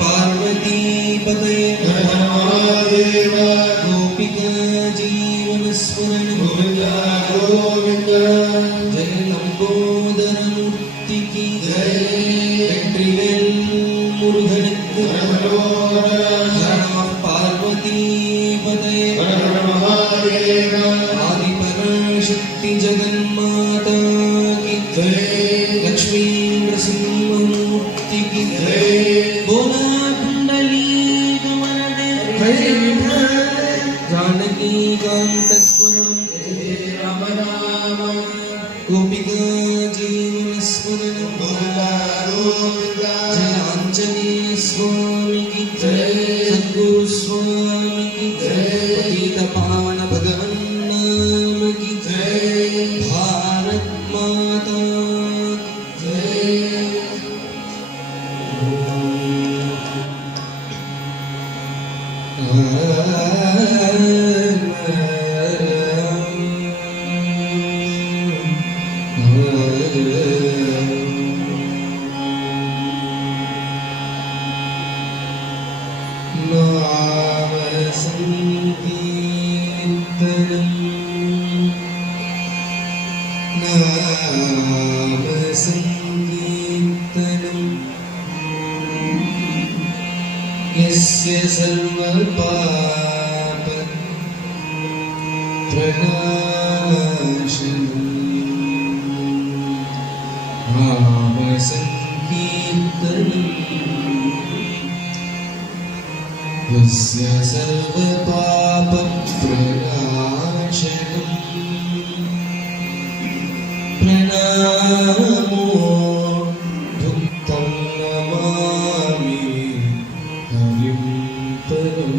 पार्वती पतये महादेव गोपिका जीवन स्मरण गोविंद जय लंबोदर मूर्ति की जय வெற்றிவேல் முருகனுக்கு पार्वती पतये महादेव आदि पराशक्ति जगन्माता की जय लक्ष्मी नृसिंहमूर्ति की जय बोला कुंडली गमनदे जानकी कांत स्मरणं राम राम गोपिका जीवन स्मरणं जय आंजनेय स्वामी की जय सद्गुरु स्वामी की जय पतित पावन भगवान नाम की जय भारत माता की जय नाम संकीर्तनम् नाम संकीर्तनम् यस्य सर्वपाप प्रणाशनम् नाम संकीर्तनम् यस्य सर्वपापप्रणाशनम् प्रणामो भुक्तं नमामि हरिं परम्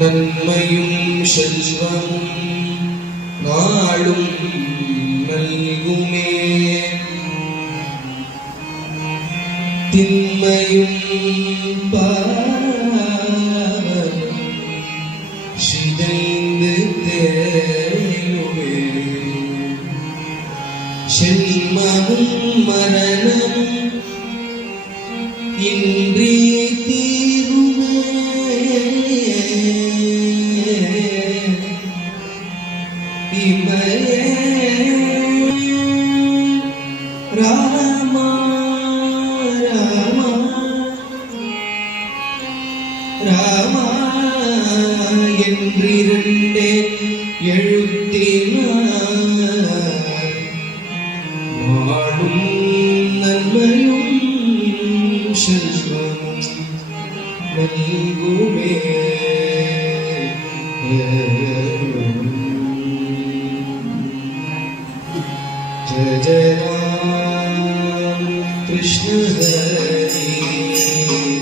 நன்மையும் செல்வமும் நாளும் நல்குமே திண்மையும் பாவமும் சிதைந்து தேயுமே செல்வமும் மரணமும் இன்றி தீருமே இமயே ராமா ராமா ராமா என்றிரண்டே எழுத்தினார் நாடும் நன்மையும் செல்வமும் நல்குமே जय जय राम कृष्ण हरि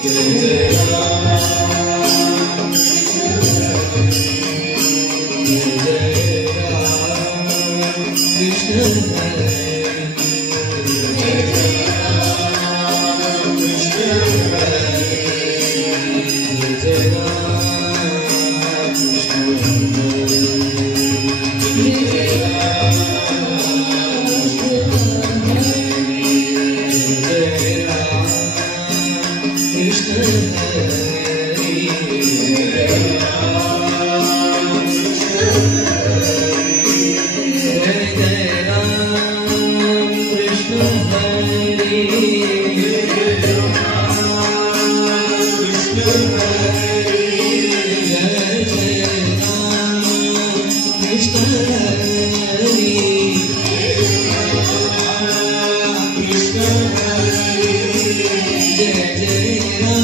जय जय राम जय जय राम कृष्ण हरि जय जय राम कृष्ण हरि जय जय राम कृष्ण हरि जय जय Jai Jai Ram